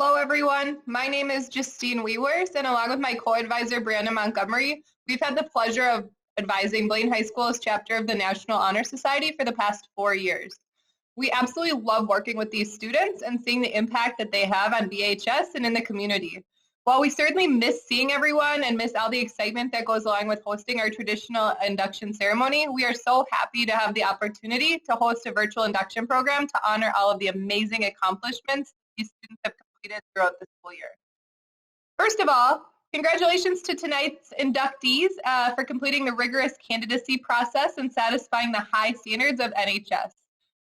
Hello, everyone. My name is Justine Wewers, and along with my co-advisor, Brandon Montgomery, we've had the pleasure of advising Blaine High School's chapter of the National Honor Society for the past 4 years. We absolutely love working with these students and seeing the impact that they have on BHS and in the community. While we certainly miss seeing everyone and miss all the excitement that goes along with hosting our traditional induction ceremony, we are so happy to have the opportunity to host a virtual induction program to honor all of the amazing accomplishments these students have completed throughout the school year. First of all, congratulations to tonight's inductees for completing the rigorous candidacy process and satisfying the high standards of NHS.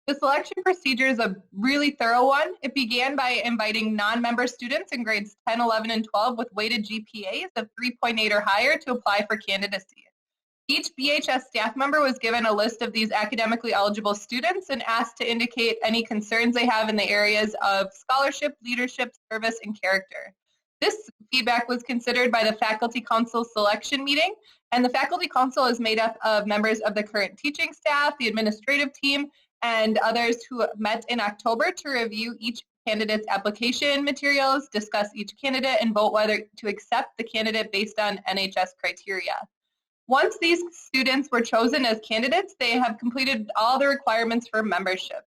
The selection procedure is a really thorough one. It began by inviting non-member students in grades 10, 11, and 12 with weighted GPAs of 3.8 or higher to apply for candidacy. Each BHS staff member was given a list of these academically eligible students and asked to indicate any concerns they have in the areas of scholarship, leadership, service, and character. This feedback was considered by the Faculty Council selection meeting, and the Faculty Council is made up of members of the current teaching staff, the administrative team, and others who met in October to review each candidate's application materials, discuss each candidate, and vote whether to accept the candidate based on NHS criteria. Once these students were chosen as candidates, they have completed all the requirements for membership.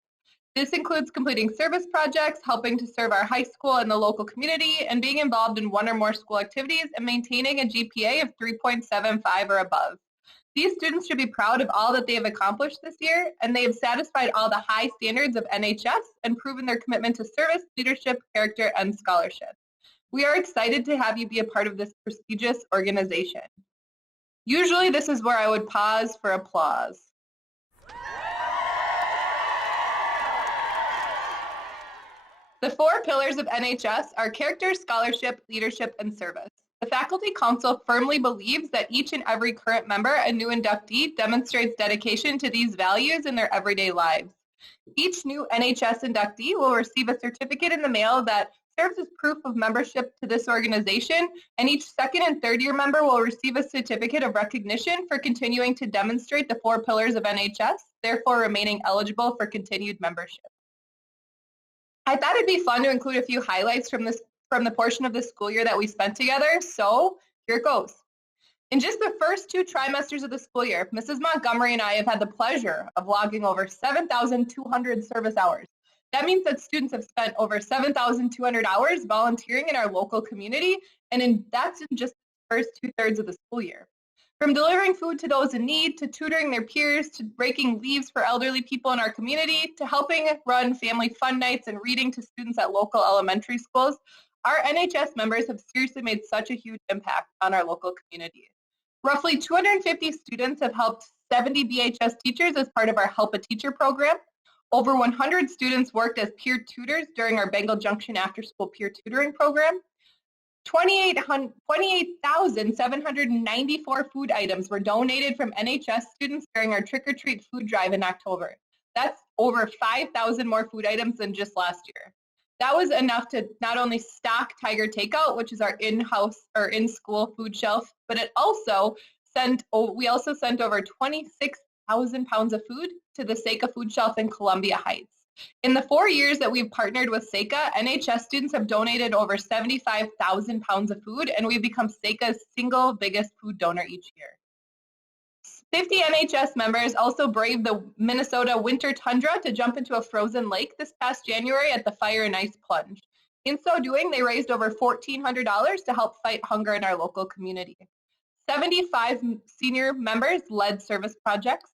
This includes completing service projects, helping to serve our high school and the local community, and being involved in one or more school activities and maintaining a GPA of 3.75 or above. These students should be proud of all that they have accomplished this year, and they have satisfied all the high standards of NHS and proven their commitment to service, leadership, character, and scholarship. We are excited to have you be a part of this prestigious organization. Usually this is where I would pause for applause. The 4 pillars of NHS are character, scholarship, leadership, and service. The Faculty Council firmly believes that each and every current member and new inductee demonstrates dedication to these values in their everyday lives. Each new NHS inductee will receive a certificate in the mail that serves as proof of membership to this organization, and each second and third year member will receive a certificate of recognition for continuing to demonstrate the 4 pillars of NHS, therefore remaining eligible for continued membership. I thought it'd be fun to include a few highlights from the portion of the school year that we spent together, so here it goes. In just the first 2 trimesters of the school year, Mrs. Montgomery and I have had the pleasure of logging over 7,200 service hours. That means that students have spent over 7,200 hours volunteering in our local community, and that's in just the first 2/3 of the school year. From delivering food to those in need, to tutoring their peers, to breaking leaves for elderly people in our community, to helping run family fun nights and reading to students at local elementary schools, our NHS members have seriously made such a huge impact on our local community. Roughly 250 students have helped 70 BHS teachers as part of our Help a Teacher program. Over 100 students worked as peer tutors during our Bengal Junction after-school peer tutoring program. 28,794 food items were donated from NHS students during our trick-or-treat food drive in October. That's over 5,000 more food items than just last year. That was enough to not only stock Tiger Takeout, which is our in-house or in-school food shelf, but we also sent over 26,000 pounds of food to the Seika food shelf in Columbia Heights. In the 4 years that we've partnered with Seika, NHS students have donated over 75,000 pounds of food, and we've become Seika's single biggest food donor each year. 50 NHS members also braved the Minnesota winter tundra to jump into a frozen lake this past January at the Fire and Ice Plunge. In so doing, they raised over $1,400 to help fight hunger in our local community. 75 senior members led service projects.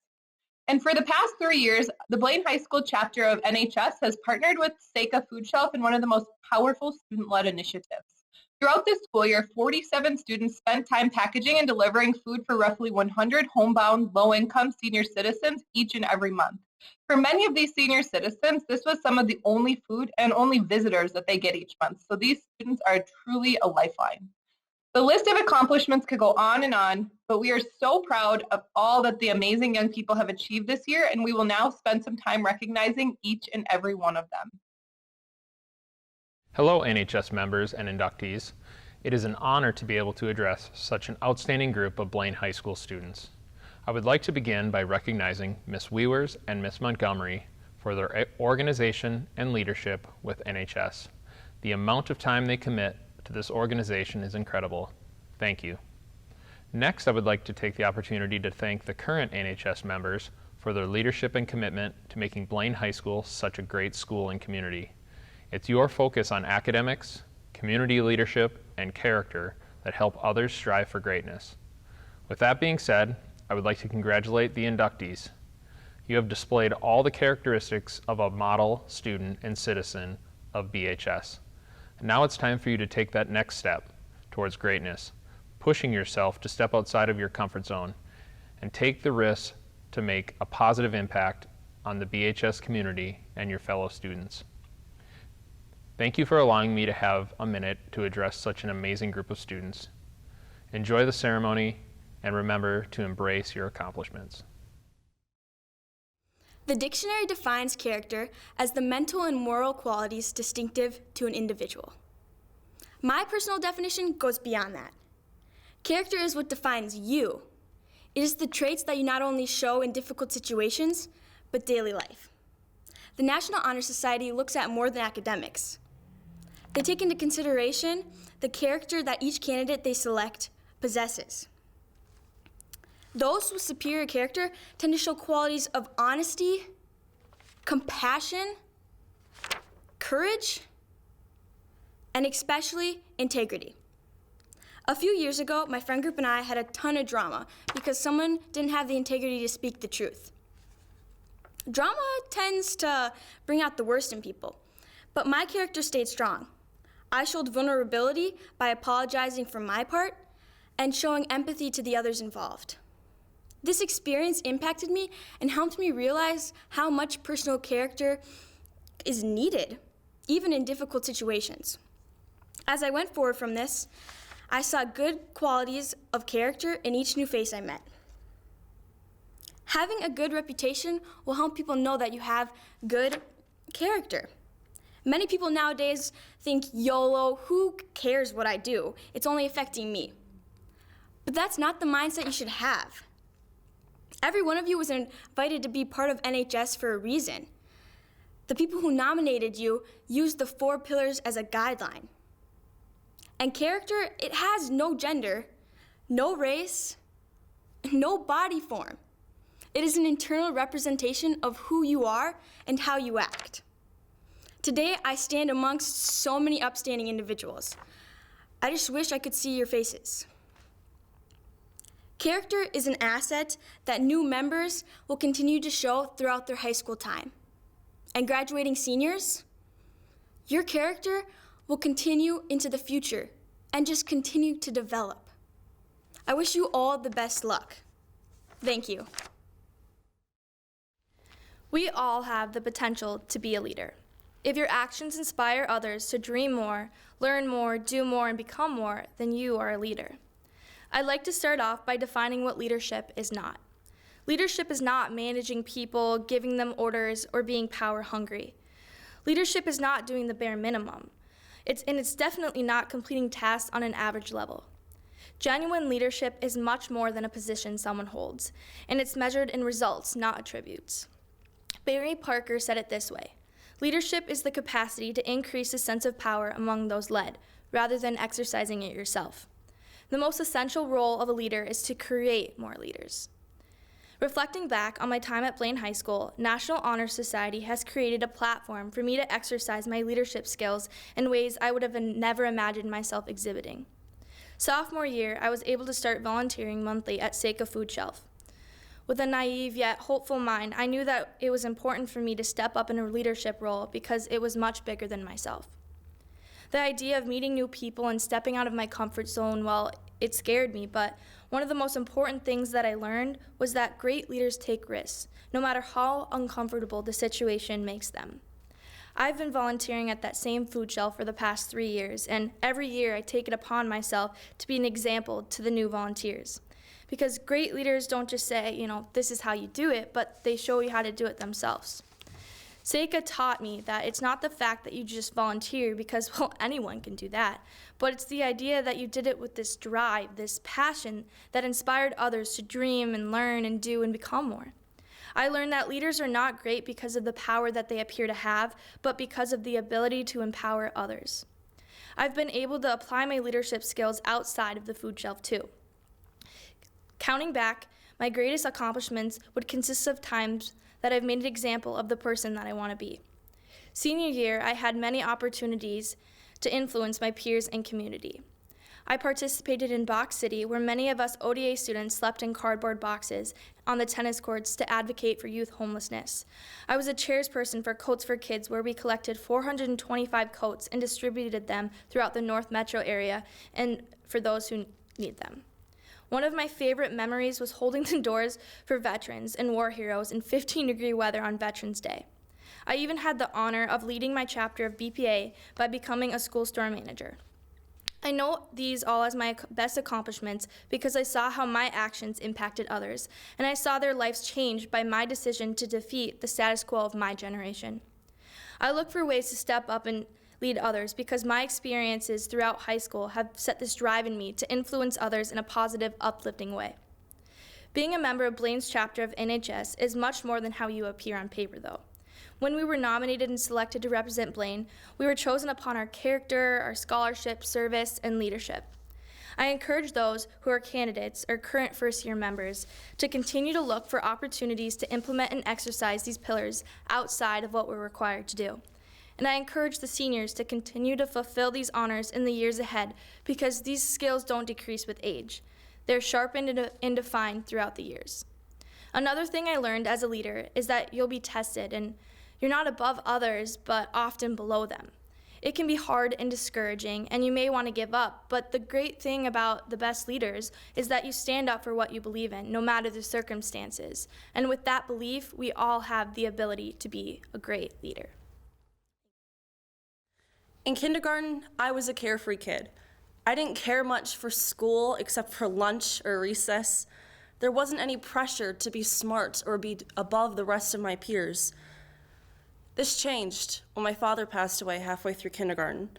And for the past 3 years, the Blaine High School Chapter of NHS has partnered with Seika Food Shelf in one of the most powerful student-led initiatives. Throughout this school year, 47 students spent time packaging and delivering food for roughly 100 homebound, low-income senior citizens each and every month. For many of these senior citizens, this was some of the only food and only visitors that they get each month. So these students are truly a lifeline. The list of accomplishments could go on, but we are so proud of all that the amazing young people have achieved this year, and we will now spend some time recognizing each and every one of them. Hello, NHS members and inductees. It is an honor to be able to address such an outstanding group of Blaine High School students. I would like to begin by recognizing Ms. Wewers and Ms. Montgomery for their organization and leadership with NHS. The amount of time they commit to this organization is incredible. Thank you. Next, I would like to take the opportunity to thank the current NHS members for their leadership and commitment to making Blaine High School such a great school and community. It's your focus on academics, community leadership, and character that help others strive for greatness. With that being said, I would like to congratulate the inductees. You have displayed all the characteristics of a model student and citizen of BHS. And now it's time for you to take that next step towards greatness, pushing yourself to step outside of your comfort zone and take the risk to make a positive impact on the BHS community and your fellow students. Thank you for allowing me to have a minute to address such an amazing group of students. Enjoy the ceremony and remember to embrace your accomplishments. The dictionary defines character as the mental and moral qualities distinctive to an individual. My personal definition goes beyond that. Character is what defines you. It is the traits that you not only show in difficult situations, but daily life. The National Honor Society looks at more than academics. They take into consideration the character that each candidate they select possesses. Those with superior character tend to show qualities of honesty, compassion, courage, and especially integrity. A few years ago, my friend group and I had a ton of drama because someone didn't have the integrity to speak the truth. Drama tends to bring out the worst in people, but my character stayed strong. I showed vulnerability by apologizing for my part and showing empathy to the others involved. This experience impacted me and helped me realize how much personal character is needed, even in difficult situations. As I went forward from this, I saw good qualities of character in each new face I met. Having a good reputation will help people know that you have good character. Many people nowadays think, YOLO, who cares what I do? It's only affecting me. But that's not the mindset you should have. Every one of you was invited to be part of NHS for a reason. The people who nominated you used the 4 pillars as a guideline. And character, it has no gender, no race, no body form. It is an internal representation of who you are and how you act. Today, I stand amongst so many upstanding individuals. I just wish I could see your faces. Character is an asset that new members will continue to show throughout their high school time. And graduating seniors, your character will continue into the future and just continue to develop. I wish you all the best luck. Thank you. We all have the potential to be a leader. If your actions inspire others to dream more, learn more, do more, and become more, then you are a leader. I'd like to start off by defining what leadership is not. Leadership is not managing people, giving them orders, or being power hungry. Leadership is not doing the bare minimum. It's definitely not completing tasks on an average level. Genuine leadership is much more than a position someone holds, and it's measured in results, not attributes. Barry Parker said it this way: leadership is the capacity to increase a sense of power among those led, rather than exercising it yourself. The most essential role of a leader is to create more leaders. Reflecting back on my time at Blaine High School, National Honor Society has created a platform for me to exercise my leadership skills in ways I would have never imagined myself exhibiting. Sophomore year, I was able to start volunteering monthly at Seika Food Shelf. With a naive yet hopeful mind, I knew that it was important for me to step up in a leadership role because it was much bigger than myself. The idea of meeting new people and stepping out of my comfort zone, well, it scared me, but one of the most important things that I learned was that great leaders take risks, no matter how uncomfortable the situation makes them. I've been volunteering at that same food shelf for the past 3 years, and every year I take it upon myself to be an example to the new volunteers. Because great leaders don't just say, this is how you do it, but they show you how to do it themselves. Seika taught me that it's not the fact that you just volunteer because, anyone can do that, but it's the idea that you did it with this drive, this passion that inspired others to dream and learn and do and become more. I learned that leaders are not great because of the power that they appear to have, but because of the ability to empower others. I've been able to apply my leadership skills outside of the food shelf too. Counting back, my greatest accomplishments would consist of times that I've made an example of the person that I want to be. Senior year, I had many opportunities to influence my peers and community. I participated in Box City, where many of us ODA students slept in cardboard boxes on the tennis courts to advocate for youth homelessness. I was a chairperson for Coats for Kids, where we collected 425 coats and distributed them throughout the North Metro area and for those who need them. One of my favorite memories was holding the doors for veterans and war heroes in 15-degree weather on Veterans Day. I even had the honor of leading my chapter of BPA by becoming a school store manager. I know these all as my best accomplishments because I saw how my actions impacted others, and I saw their lives changed by my decision to defeat the status quo of my generation. I look for ways to step up and lead others because my experiences throughout high school have set this drive in me to influence others in a positive, uplifting way. Being a member of Blaine's chapter of NHS is much more than how you appear on paper, though. When we were nominated and selected to represent Blaine, we were chosen upon our character, our scholarship, service, and leadership. I encourage those who are candidates or current first-year members to continue to look for opportunities to implement and exercise these pillars outside of what we're required to do. And I encourage the seniors to continue to fulfill these honors in the years ahead because these skills don't decrease with age. They're sharpened and defined throughout the years. Another thing I learned as a leader is that you'll be tested and you're not above others, but often below them. It can be hard and discouraging, and you may want to give up, but the great thing about the best leaders is that you stand up for what you believe in, no matter the circumstances. And with that belief, we all have the ability to be a great leader. In kindergarten, I was a carefree kid. I didn't care much for school except for lunch or recess. There wasn't any pressure to be smart or be above the rest of my peers. This changed when my father passed away halfway through kindergarten.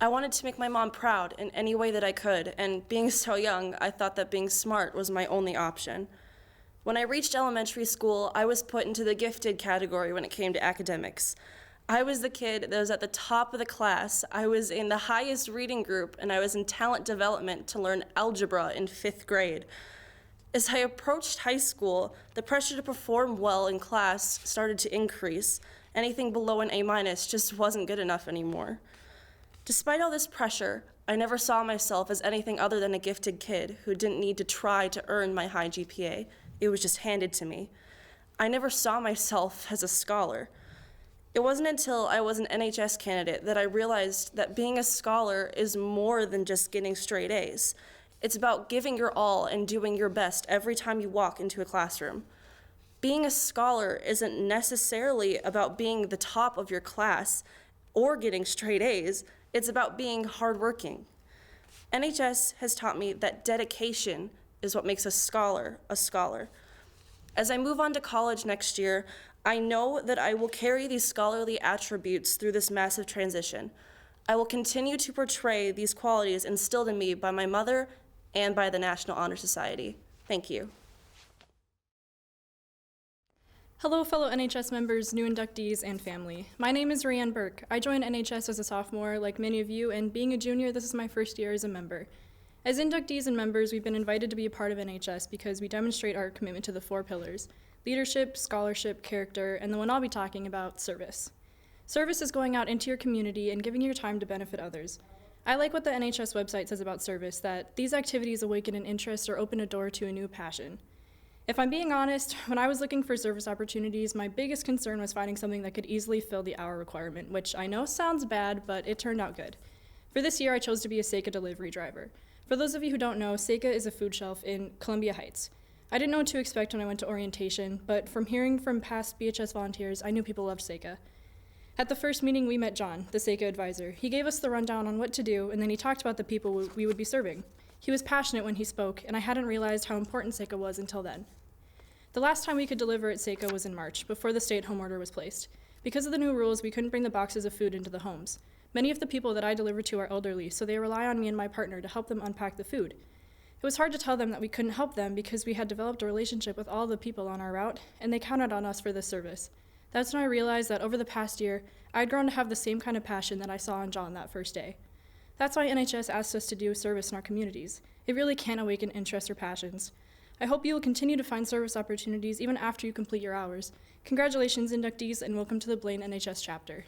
I wanted to make my mom proud in any way that I could, and being so young, I thought that being smart was my only option. When I reached elementary school, I was put into the gifted category when it came to academics. I was the kid that was at the top of the class. I was in the highest reading group, and I was in talent development to learn algebra in 5th grade. As I approached high school, the pressure to perform well in class started to increase. Anything below an A- just wasn't good enough anymore. Despite all this pressure, I never saw myself as anything other than a gifted kid who didn't need to try to earn my high GPA. It was just handed to me. I never saw myself as a scholar. It wasn't until I was an NHS candidate that I realized that being a scholar is more than just getting straight A's. It's about giving your all and doing your best every time you walk into a classroom. Being a scholar isn't necessarily about being the top of your class or getting straight A's. It's about being hardworking. NHS has taught me that dedication is what makes a scholar a scholar. As I move on to college next year, I know that I will carry these scholarly attributes through this massive transition. I will continue to portray these qualities instilled in me by my mother and by the National Honor Society. Thank you. Hello, fellow NHS members, new inductees, and family. My name is Burke. I joined NHS as a sophomore, like many of you, and being a junior, this is my first year as a member. As inductees and members, we've been invited to be a part of NHS because we demonstrate our commitment to the 4 pillars: leadership, scholarship, character, and the one I'll be talking about, service. Service is going out into your community and giving your time to benefit others. I like what the NHS website says about service, that these activities awaken an interest or open a door to a new passion. If I'm being honest, when I was looking for service opportunities, my biggest concern was finding something that could easily fill the hour requirement, which I know sounds bad, but it turned out good. For this year, I chose to be a Seika delivery driver. For those of you who don't know, Seika is a food shelf in Columbia Heights. I didn't know what to expect when I went to orientation, but from hearing from past BHS volunteers, I knew people loved Seika. At the first meeting, we met John, the Seika advisor. He gave us the rundown on what to do, and then he talked about the people we would be serving. He was passionate when he spoke, and I hadn't realized how important Seika was until then. The last time we could deliver at Seika was in March, before the stay-at-home order was placed. Because of the new rules, we couldn't bring the boxes of food into the homes. Many of the people that I deliver to are elderly, so they rely on me and my partner to help them unpack the food. It was hard to tell them that we couldn't help them because we had developed a relationship with all the people on our route, and they counted on us for this service. That's when I realized that over the past year, I'd grown to have the same kind of passion that I saw in John that first day. That's why NHS asked us to do service in our communities. It really can awaken interests or passions. I hope you will continue to find service opportunities even after you complete your hours. Congratulations, inductees, and welcome to the Blaine NHS chapter.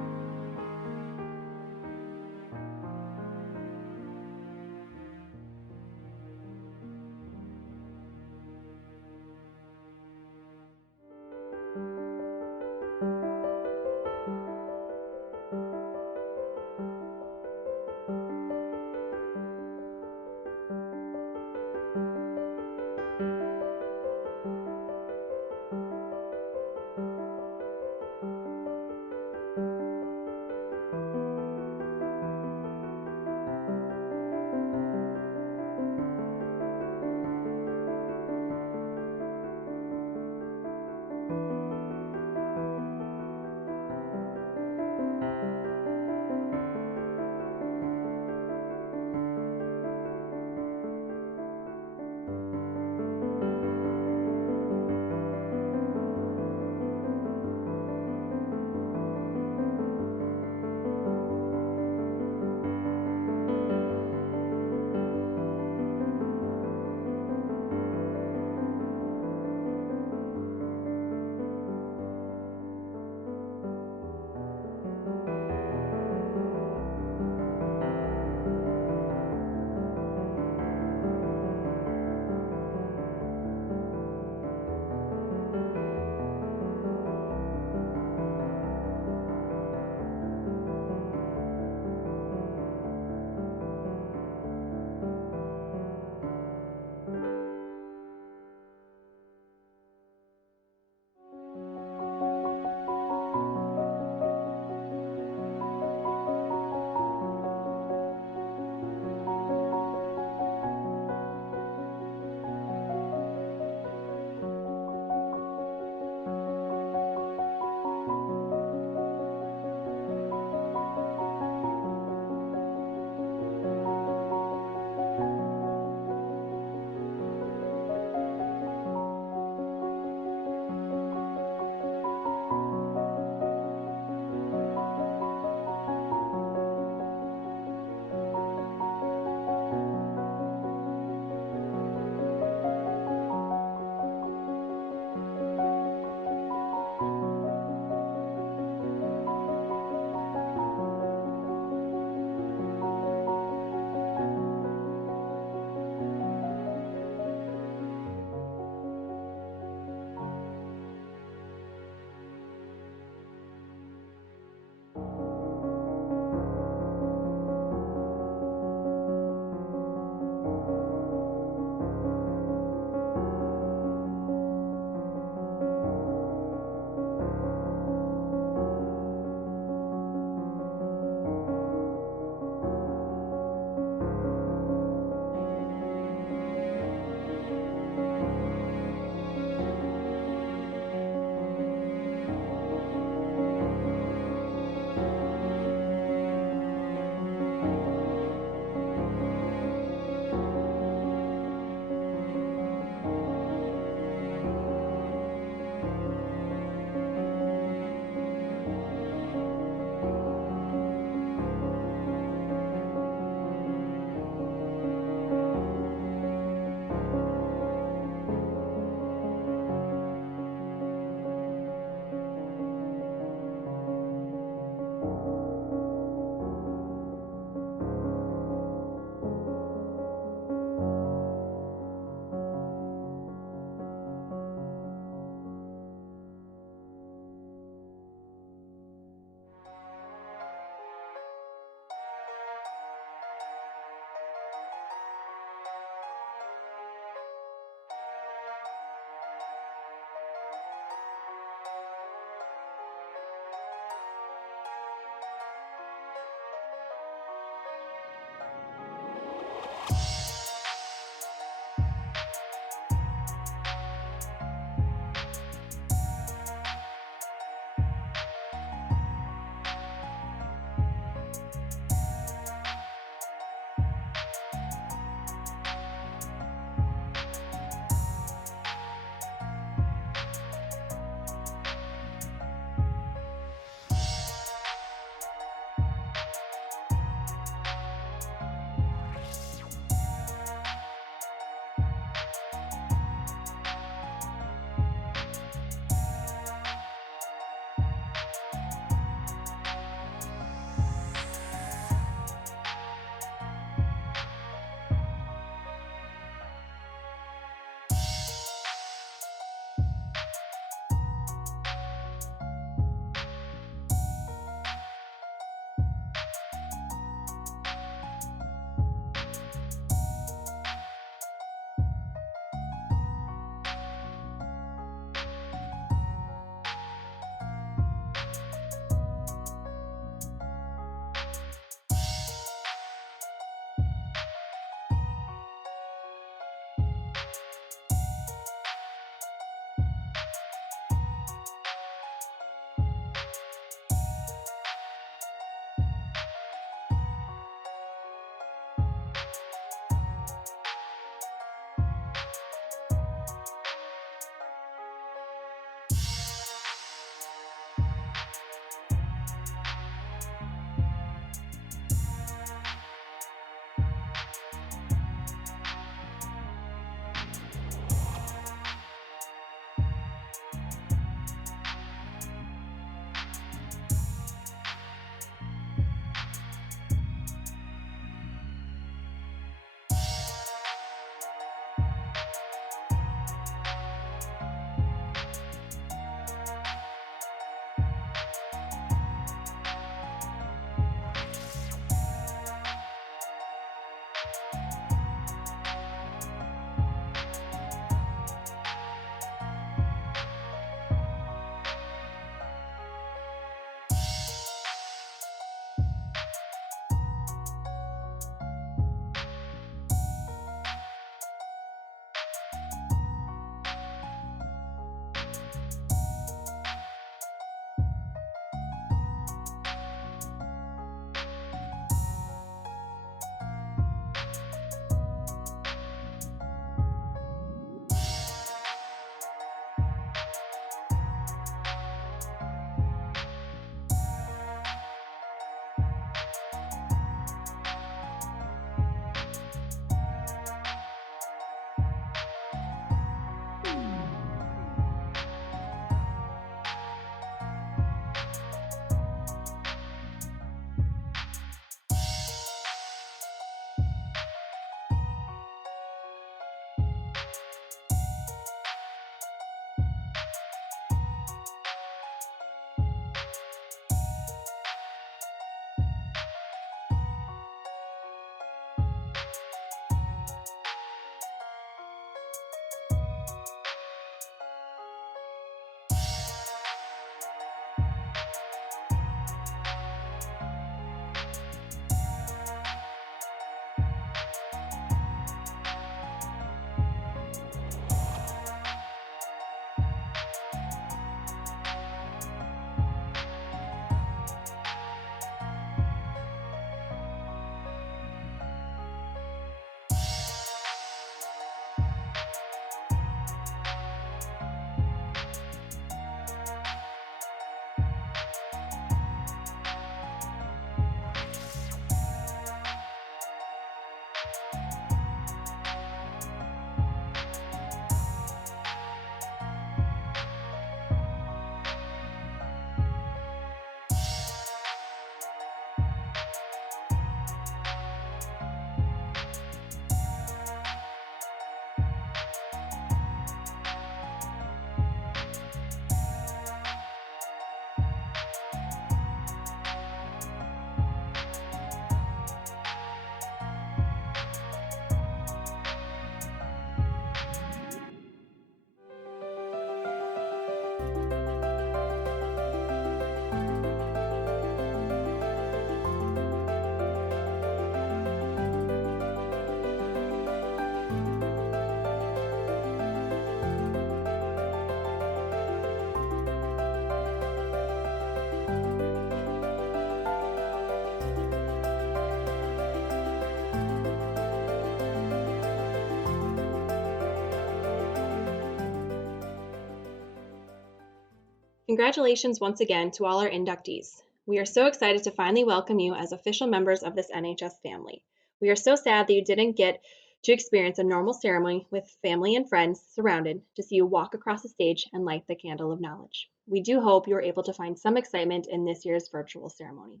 Congratulations once again to all our inductees. We are so excited to finally welcome you as official members of this NHS family. We are so sad that you didn't get to experience a normal ceremony with family and friends surrounded to see you walk across the stage and light the candle of knowledge. We do hope you are able to find some excitement in this year's virtual ceremony.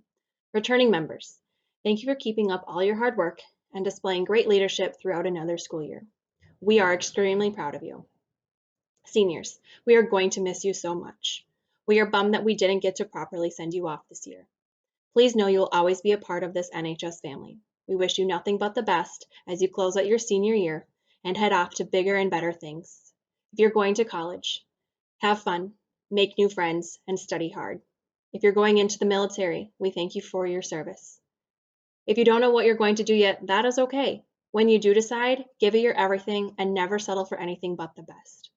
Returning members, thank you for keeping up all your hard work and displaying great leadership throughout another school year. We are extremely proud of you. Seniors, we are going to miss you so much. We are bummed that we didn't get to properly send you off this year. Please know you will always be a part of this NHS family. We wish you nothing but the best as you close out your senior year and head off to bigger and better things. If you're going to college, have fun, make new friends, and study hard. If you're going into the military, we thank you for your service. If you don't know what you're going to do yet, that is okay. When you do decide, give it your everything and never settle for anything but the best.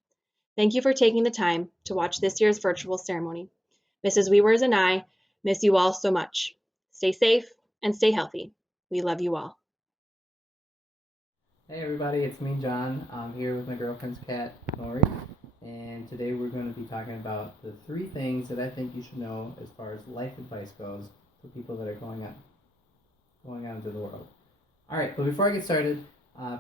Thank you for taking the time to watch this year's virtual ceremony. Mrs. Weavers and I miss you all so much. Stay safe and stay healthy. We love you all. Hey everybody, it's me, John. I'm here with my girlfriend's cat, Lori, and today we're going to be talking about the 3 things that I think you should know as far as life advice goes for people that are going out into the world. Alright, but before I get started,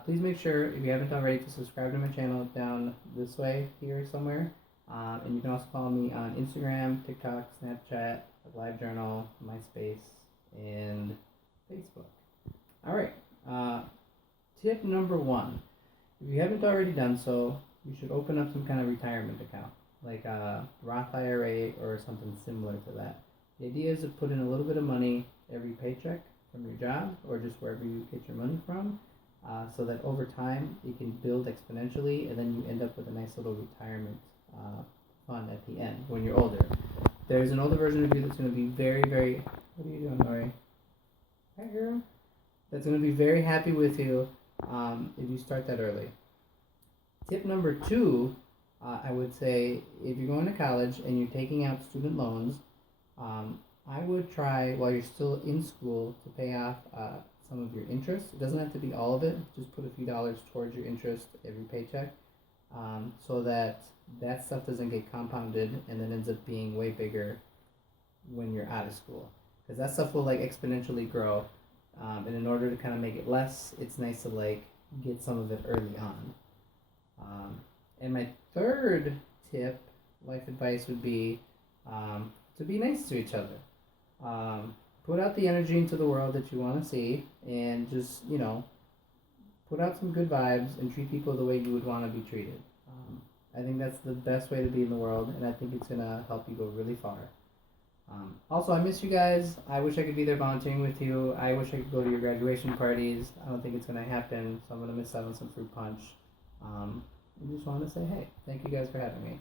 Please make sure, if you haven't already, to subscribe to my channel down this way here somewhere. And you can also follow me on Instagram, TikTok, Snapchat, LiveJournal, MySpace, and Facebook. All right. Tip number 1. If you haven't already done so, you should open up some kind of retirement account, like a Roth IRA or something similar to that. The idea is to put in a little bit of money every paycheck from your job or just wherever you get your money from, so that over time it can build exponentially, and then you end up with a nice little retirement fund at the end when you're older. There's an older version of you that's going to be very, very... What are you doing, Lori? Hi, girl. That's going to be very happy with you if you start that early. Tip number 2, I would say, if you're going to college and you're taking out student loans, I would try, while you're still in school, to pay off some of your interest. It doesn't have to be all of it. Just put a few dollars towards your interest every paycheck, so that stuff doesn't get compounded and then ends up being way bigger when you're out of school. Because that stuff will like exponentially grow. And in order to kind of make it less, it's nice to like get some of it early on. And my third tip, life advice, would be to be nice to each other. Put out the energy into the world that you want to see, and just, put out some good vibes and treat people the way you would want to be treated. I think that's the best way to be in the world, and I think it's going to help you go really far. Also, I miss you guys. I wish I could be there volunteering with you. I wish I could go to your graduation parties. I don't think it's going to happen, so I'm going to miss out on some fruit punch. I just wanted to say, hey, thank you guys for having me.